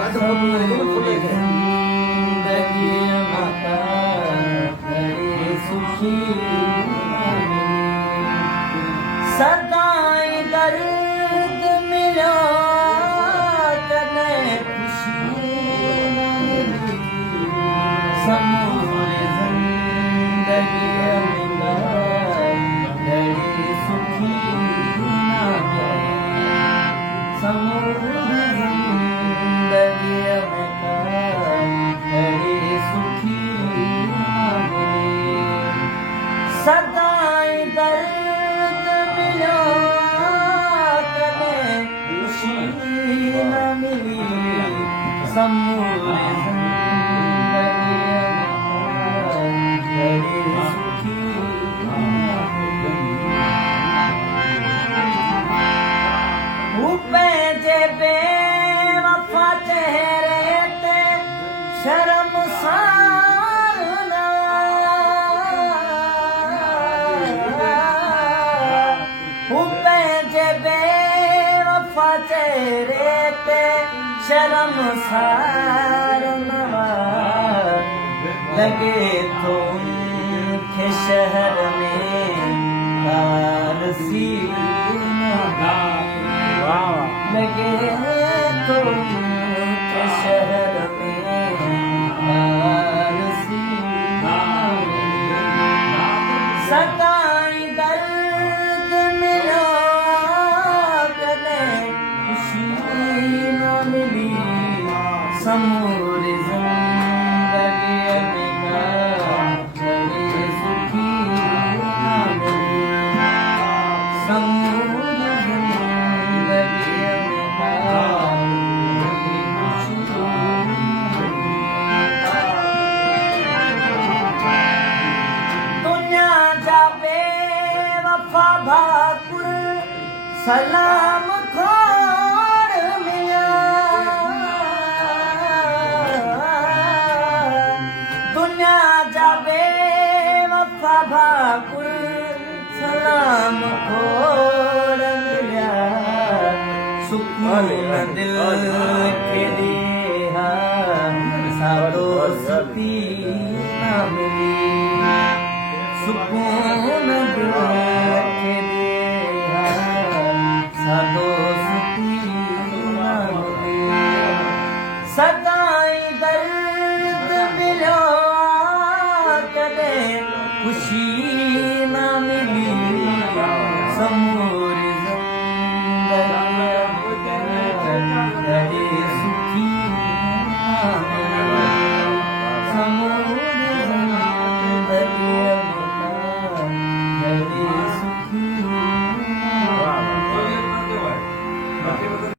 समूरी जिंदगी मका घड़ी सुखी सदाई दर्द मिलो कने खुशी समूरी जिंदगी मका घड़ी सुखी समूरी जिंदगी मका घड़ी सुखी सदाई दर्द मिलो कने खुशी न मिली समूरी जिंदगी मका घड़ी सुखी बेवफा चेहरे ते शर्मसार ना जे बेवफा चेहरे ते शर्मसार ना लगे तो उनके शहर में कारसी लगे तो के शहर में कारसी सदाई दर्द मिलो कने खुशी न मिली समूरी जिंदगी मका घड़ी सुखी न मिली समूरी जिंदगी भाकुर सलाम खोड़ मिया दुनिया जाबे वफा भाकुर सलाम खोड़ मिया सुकून दिल के दिया सादो सती न मिली सुकून दिल